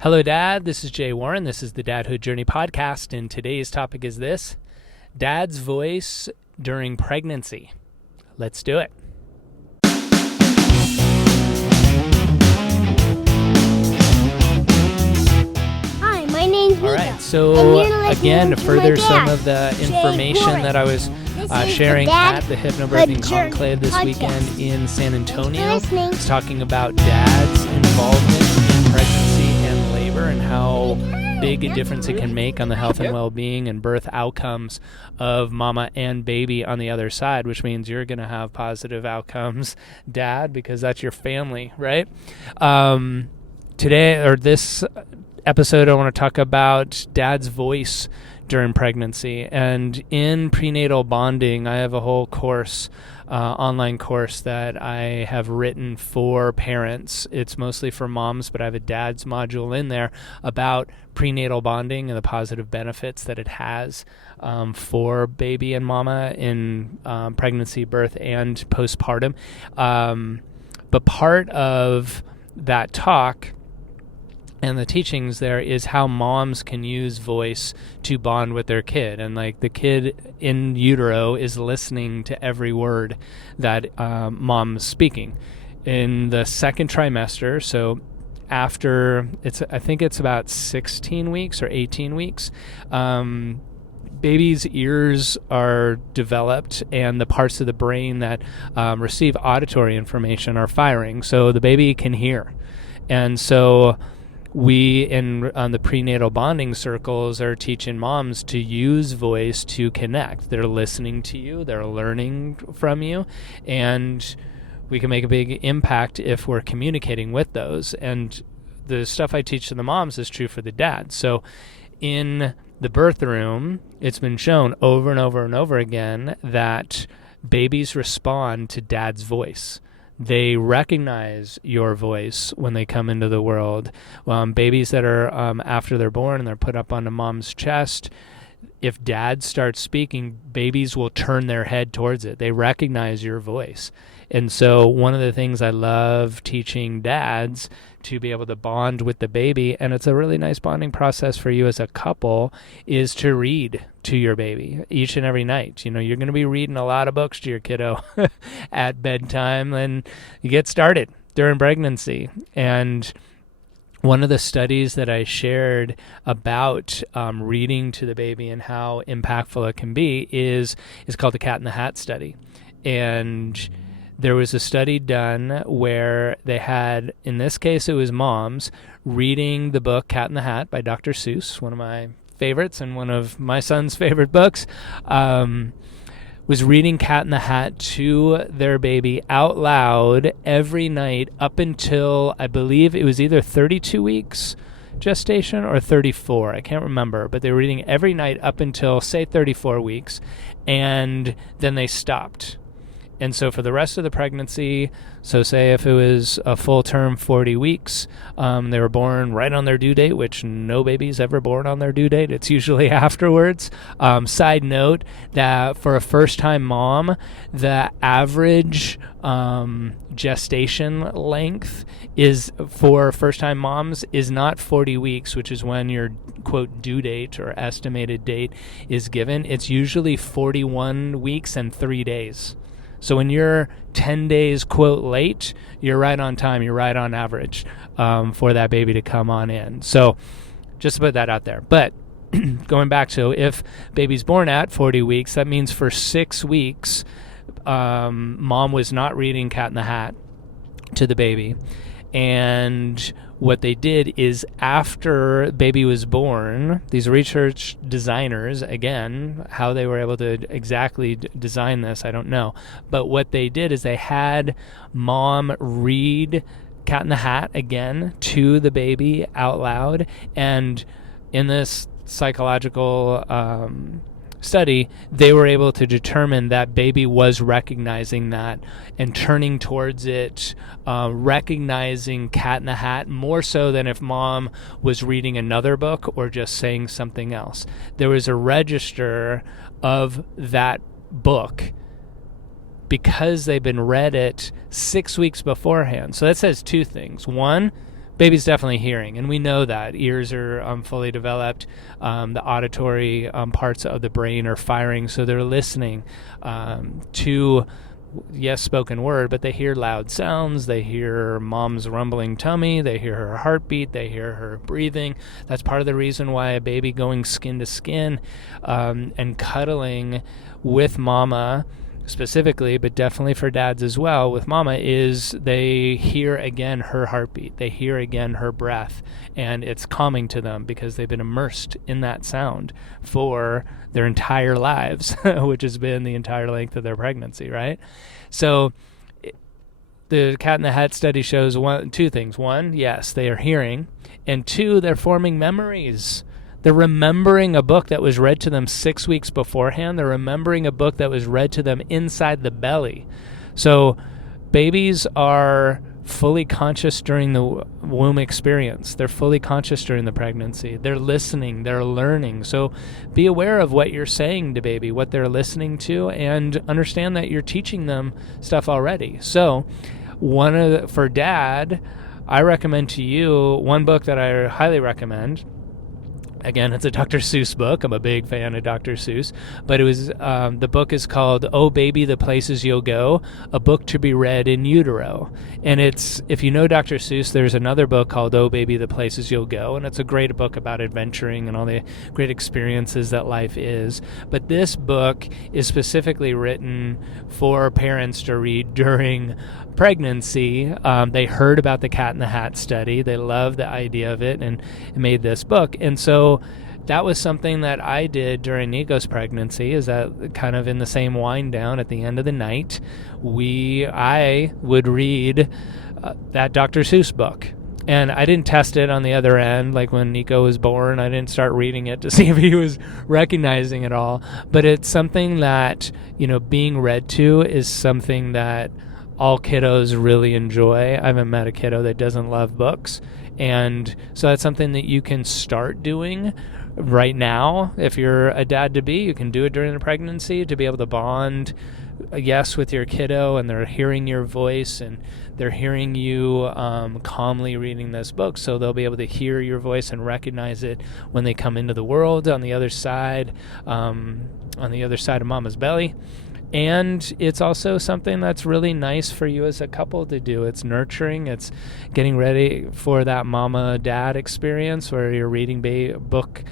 Hello, Dad. This is Jay Warren. This is the Dadhood Journey podcast, and today's topic is this: Dad's voice during pregnancy. Let's do it. Hi, my name's Mika. All right, so again, to further some of the information that I was sharing at the Hypnobirthing Conclave this weekend in San Antonio, it's talking about dad's involvement in pregnancy and labor and how big a difference it can make on the health and well-being and birth outcomes of mama and baby on the other side, which means you're going to have positive outcomes, Dad, because that's your family, right? Today, or this episode, I want to talk about dad's voice during pregnancy. And in prenatal bonding, I have a whole course, online course that I have written for parents. It's mostly for moms, but I have a dad's module in there about prenatal bonding and the positive benefits that it has for baby and mama in pregnancy, birth, and postpartum. But part of that talk and the teachings there is how moms can use voice to bond with their kid. And like the kid in utero is listening to every word that mom's speaking. In the second trimester, so after, I think it's about 16 weeks or 18 weeks, baby's ears are developed and the parts of the brain that receive auditory information are firing. So the baby can hear. And so we, on the prenatal bonding circles, are teaching moms to use voice to connect. They're listening to you, they're learning from you, and we can make a big impact if we're communicating with those. And the stuff I teach to the moms is true for the dad. So in the birth room, it's been shown over and over and over again that babies respond to dad's voice. They recognize your voice when they come into the world. Babies that are after they're born and they're put up onto mom's chest, if dad starts speaking, babies will turn their head towards it. They recognize your voice. And so one of the things I love teaching dads to be able to bond with the baby, and it's a really nice bonding process for you as a couple, is to read to your baby each and every night. You know, you're going to be reading a lot of books to your kiddo at bedtime, and you get started during pregnancy. And one of the studies that I shared about reading to the baby and how impactful it can be is called the Cat in the Hat study. And there was a study done where they had, in this case it was moms, reading the book Cat in the Hat by Dr. Seuss, one of my favorites and one of my son's favorite books, was reading Cat in the Hat to their baby out loud every night up until, I believe it was either 32 weeks gestation or 34. I can't remember, but they were reading every night up until, say, 34 weeks, and then they stopped. And so for the rest of the pregnancy, so say if it was a full term 40 weeks, they were born right on their due date, which no baby's ever born on their due date. It's usually afterwards. Side note that for a first-time mom, the average gestation length is for first-time moms is not 40 weeks, which is when your, quote, due date or estimated date is given. It's usually 41 weeks and 3 days. So when you're 10 days, quote, late, you're right on time, you're right on average for that baby to come on in. So just to put that out there. But going back to, if baby's born at 40 weeks, that means for 6 weeks, mom was not reading Cat in the Hat to the baby. And what they did is, after baby was born, these research designers, again, how they were able to exactly design this, I don't know. But what they did is they had mom read Cat in the Hat again to the baby out loud. And in this psychological study, they were able to determine that baby was recognizing that and turning towards it, recognizing Cat in the Hat more so than if mom was reading another book or just saying something else. There was a register of that book because they've been read it 6 weeks beforehand. So that says two things. One, baby's definitely hearing, and we know that ears are fully developed. The auditory parts of the brain are firing, so they're listening to, yes, spoken word, but they hear loud sounds. They hear mom's rumbling tummy. They hear her heartbeat. They hear her breathing. That's part of the reason why a baby going skin to skin and cuddling with mama specifically, but definitely for dads as well, with mama, is they hear again her heartbeat. They hear again her breath, and it's calming to them because they've been immersed in that sound for their entire lives, which has been the entire length of their pregnancy, right? So the Cat in the Hat study shows two things. One, yes, they are hearing, and two, they're forming memories. They're remembering a book that was read to them 6 weeks beforehand. They're remembering a book that was read to them inside the belly. So babies are fully conscious during the womb experience. They're fully conscious during the pregnancy. They're listening. They're learning. So be aware of what you're saying to baby, what they're listening to, and understand that you're teaching them stuff already. So for dad, I recommend to you one book that I highly recommend. Again, it's a Dr. Seuss book. I'm a big fan of Dr. Seuss. But it was the book is called "Oh Baby, the Places You'll Go," a book to be read in utero. And it's, if you know Dr. Seuss, there's another book called "Oh Baby, the Places You'll Go," and it's a great book about adventuring and all the great experiences that life is. But this book is specifically written for parents to read during pregnancy. They heard about the Cat in the Hat study. They loved the idea of it and made this book. And so that was something that I did during Nico's pregnancy, is that kind of in the same wind down at the end of the night, I would read that Dr. Seuss book. And I didn't test it on the other end. Like when Nico was born, I didn't start reading it to see if he was recognizing it all. But it's something that, being read to is something that all kiddos really enjoy. I haven't met a kiddo that doesn't love books. And so that's something that you can start doing right now. If you're a dad-to-be, you can do it during the pregnancy to be able to bond, yes, with your kiddo, and they're hearing your voice and they're hearing you calmly reading this book, so they'll be able to hear your voice and recognize it when they come into the world on the other side of mama's belly. And it's also something that's really nice for you as a couple to do. It's nurturing. It's getting ready for that mama-dad experience where you're reading book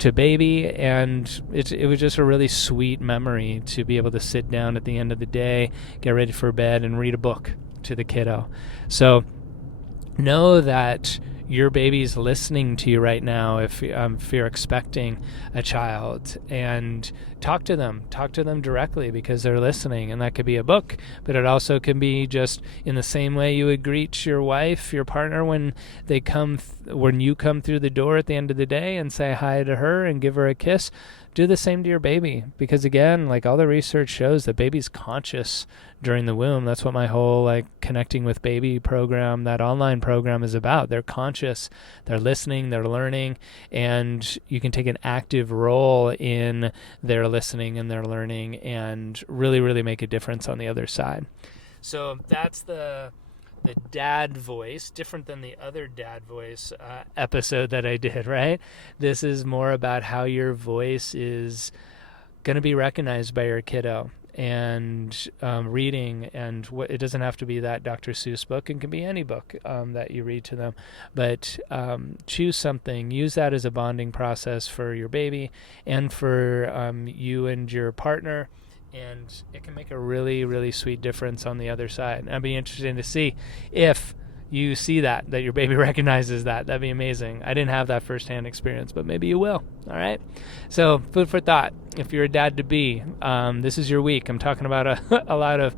to baby. And it was just a really sweet memory to be able to sit down at the end of the day, get ready for bed, and read a book to the kiddo. So know that your baby's listening to you right now if you're expecting a child, and talk to them directly because they're listening. And that could be a book, but it also can be just in the same way you would greet your wife, your partner, when you come through the door at the end of the day and say hi to her and give her a kiss. Do the same to your baby, because again, like all the research shows that baby's conscious during the womb. That's what my whole connecting with baby program, that online program, is about. They're conscious, they're listening, they're learning, and you can take an active role in their listening and their learning and really, really make a difference on the other side. So that's the dad voice, different than the other dad voice episode that I did, right? This is more about how your voice is going to be recognized by your kiddo, and reading, and it doesn't have to be that Dr. Seuss book. It can be any book that you read to them, but choose something. Use that as a bonding process for your baby and for you and your partner. And it can make a really, really sweet difference on the other side. And it'd be interesting to see if you see that your baby recognizes that. That'd be amazing. I didn't have that firsthand experience, but maybe you will. All right? So food for thought. If you're a dad-to-be, this is your week. I'm talking about a lot of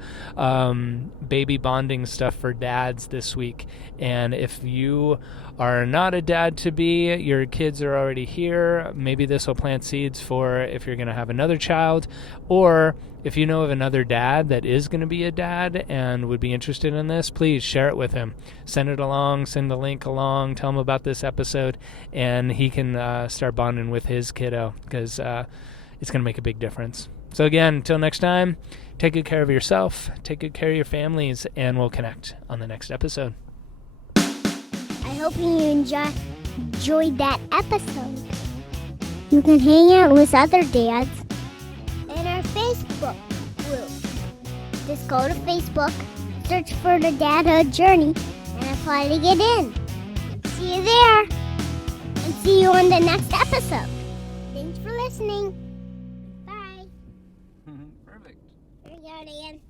baby bonding stuff for dads this week. And if you are not a dad-to-be, your kids are already here, maybe this will plant seeds for if you're going to have another child, or if you know of another dad that is going to be a dad and would be interested in this, please share it with him. Send it along, send the link along, tell him about this episode, and he can start bonding with his kiddo, because it's going to make a big difference. So again, until next time, take good care of yourself, take good care of your families, and we'll connect on the next episode. I hope you enjoyed that episode. You can hang out with other dads in our Facebook group. Just go to Facebook, search for the Dadhood Journey, and apply to get in. See you there, and see you on the next episode. Thanks for listening. Bye. Perfect. Here you go, Dan.